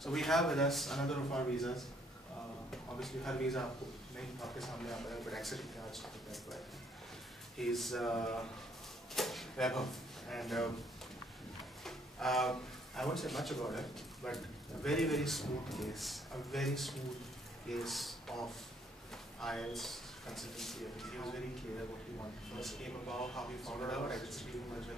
So we have with us another of our visas. Obviously her visa आपको नहीं आपके सामने आता है, but actually आज prepare हुआ है. He's Vaibhav, and I won't say much about it, but a very smooth case, of IELTS consultancy. He was very clear what he wanted. First came about how he found out,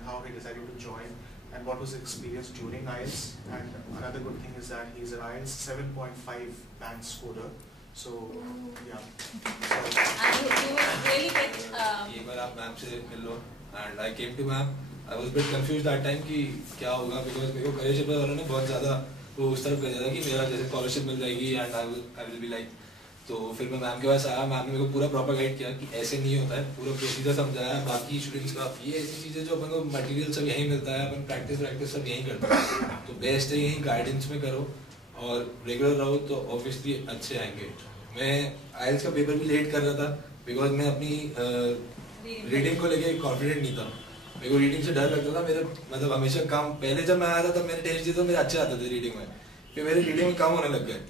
how he decided to join, and what was his experience during IELTS. And another good thing is that he's an IELTS 7.5 band scorer. So yeah. And you will really get. एक बार आप ma'am से मिल लो. And I came to ma'am. I was a bit confused that time कि क्या होगा, because मेरे को career ship वालों ने बहुत ज़्यादा वो उस तरफ कर दिया था कि मेरा जैसे स्कॉलरशिप मिल जाएगी and I will be like. तो फिर मैं मैम के पास आया, मैम ने मेरे को पूरा प्रॉपर गाइड किया कि ऐसे नहीं होता है, पूरा प्रोसीजर समझाया. बाकी स्टूडेंट्स का ये ऐसी चीज़ें जो अपन को मटेरियल सब यहीं मिलता है, अपन प्रैक्टिस सब यहीं करते हैं. तो बेस्ट है यहीं गाइडेंस में करो और रेगुलर रहो तो ऑब्वियसली अच्छे आएंगे. मैं आइल्स का पेपर भी लेट कर रहा था बिकॉज मैं अपनी रीडिंग को लेके कॉन्फिडेंट नहीं था. मेरे को रीडिंग से डर लगता था. मेरे मतलब हमेशा काम पहले जब मैं आया था तब मैंने टेस्ट दिए तो मेरे अच्छे आते थे रीडिंग में, फिर मेरे रीडिंग में कम होने लग गए.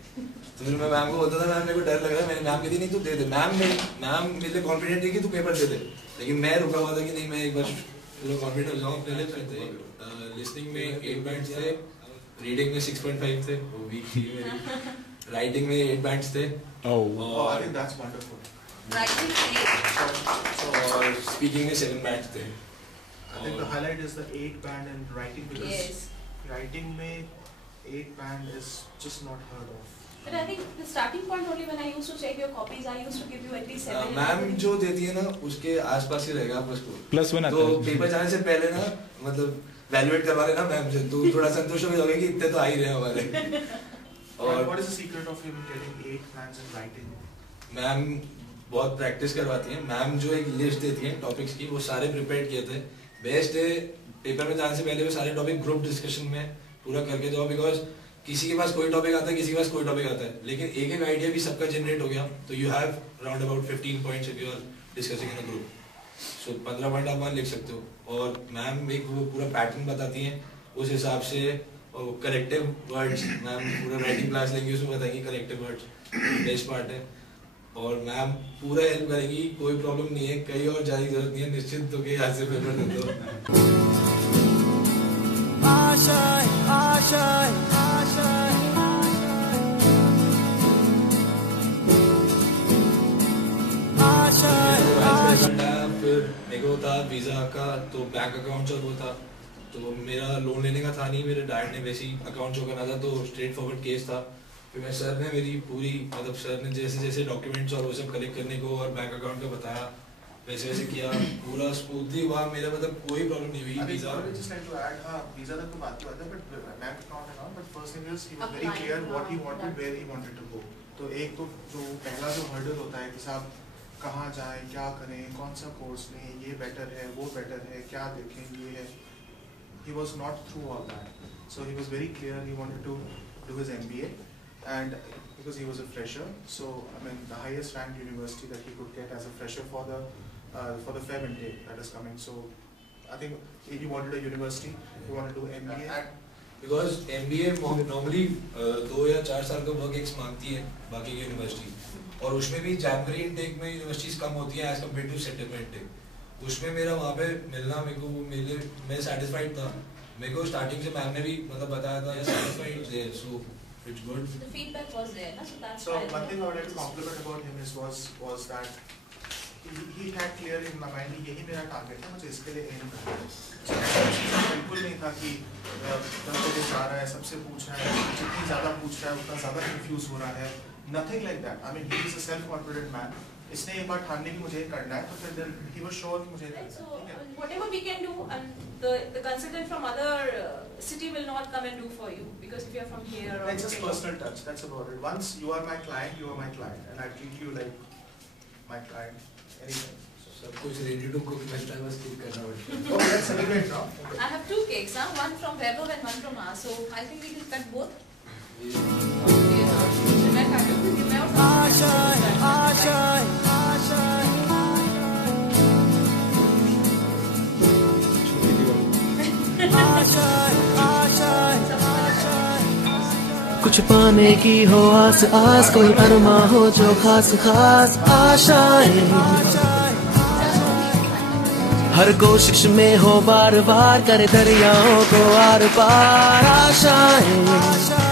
तो फिर मैं मैम को बोलता था मैम मेरे को डर लग रहा है. मैंने मैम कहती नहीं तू दे दे. मैम मेरे लिए कॉन्फिडेंट थी कि तू पेपर दे दे, लेकिन मैं रुका हुआ था कि नहीं मैं एक बार कॉन्फिडेंट हो जाऊँ अपने लिए. लिसनिंग में 8 बैंड्स थे, रीडिंग में 6.5 थे, वो वीक थी मेरी. राइटिंग में 8 बैंड्स थे. I think that's wonderful. Writing और स्पीकिंग में 7 बैंड्स थे. I think the highlight is the 8 band and writing, because Yes. writing में 8 band is just not heard of. But I think the starting point only when I used to check your copies, I used to give you at least 7. Ma'am जो देती है ना उसके आसपास ही रहेगा आपका score. +1 आता तो है. पेपर जाने से पहले ना मतलब वैल्यूएट करवा लेना मैम से, तो थोड़ा संतुष्ट हो जाओगे कि इतने तो आ ही रहे हैं हमारे. और what is the secret of him getting 8 bands in writing? Ma'am बहुत प्रैक्टिस करवाती हैं. मैम जो एक लिस्ट देती हैं टॉपिक्स की, वो सारे प्रिपेयर किए थे. बेस्ट है पेपर में जाने से पहले वो सारे टॉपिक ग्रुप डिस्कशन में पूरा करके जाओ, बिकॉज किसी के पास कोई टॉपिक आता है, किसी के पास कोई टॉपिक आता है, लेकिन एक आइडिया भी सबका जनरेट हो गया तो you have round about 15 points if you are discussing in a group. So 15 point आप वहाँ लिख सकते हो. और मैम एक वो पूरा पैटर्न बताती हैं, उस हिसाब से करेक्टिव वर्ड्स मैम पूरा राइटिंग क्लास लेंगे उसमें बताएंगे करेक्टिव वर्ड्स बेस्ट पार्ट है. और मैम पूरा हेल्प करेगी, कोई प्रॉब्लम नहीं है, कहीं और जाने की जरूरत नहीं है, निश्चिंत होकर यहाँ से पेपर दे दो. फिर मेरे को था वीजा का, तो बैंक अकाउंट और वो था, तो मेरा लोन लेने का था नहीं, मेरे डैड ने वैसे ही अकाउंट शो करना था, तो स्ट्रेट फॉरवर्ड केस था. फिर मैं सर ने मेरी पूरी मतलब सर ने जैसे डॉक्यूमेंट्स और वो सब कलेक्ट करने को और बैंक अकाउंट का बताया, वैसे किया, पूरा स्मूथली हुआ मेरा, मतलब कोई प्रॉब्लम नहीं हुई. Visa just like to add, visa तक तो बात की बात है, but बैंक अकाउंट है ना, but first thing is he was very clear what he wanted, where he wanted to go. तो एक तो जो पहला जो हर्डल होता है कि साहब कहाँ जाएं, क्या करें, कौन सा कोर्स लें, ये बेटर है, वो बेटर है, क्या देखें, ये है. He was not through all that, so he was very clear he wanted to do his MBA. And because he was a fresher, so I mean the highest ranked university that he could get as a fresher for the Feb intake that is coming. So I think he wanted a university, he wanted to do MBA. Because MBA normally 2 या 4 साल का work ex मांगती है बाकी की university, और उसमें भी जनवरी इनटेक में यूनिवर्सिटीज कम होती हैं as compare to September intake. उसमें मेरा वहाँ पे मिलना मेरे को मैं सेटिस्फाइड था. मेरे को स्टार्टिंग से मैम ने भी मतलब बताया था सेटिस्फाइड थे, सो it's good. The feedback was there, na? So that's So why. one thing I would like to compliment about him was that he had clear in my mind कि यही मेरा टारगेट है, मुझे इसके लिए एम करना है. बिल्कुल नहीं था कि सबसे जा रहा है, सबसे पूछ रहा है, जितनी ज़्यादा पूछ रहा है उतना ज़्यादा कंफ्यूज हो रहा है. Nothing like that. I mean he is a self-confident man. इसने एक बार ठान ली कि मुझे करना है, तो फिर then he was sure कि मुझे Right, so whatever we can do, and the consultant from other city will not come and do for you, because if you are from here or it's just personal touch, that's about it. Once you are my client, you are my client, and I treat you like my client. Anything. सब कुछ ready to cook, best I was cook करना पड़ता. Oh, let's celebrate now. Okay. I have 2 cakes, huh? One from Vaibhav and one from us. So I think we can cut both. कुछ पाने की हो आस आस, कोई अरमा हो जो खास खास आशाएं, हर कोशिश में हो बार बार करे दरियाओं को आर पार आशाएं।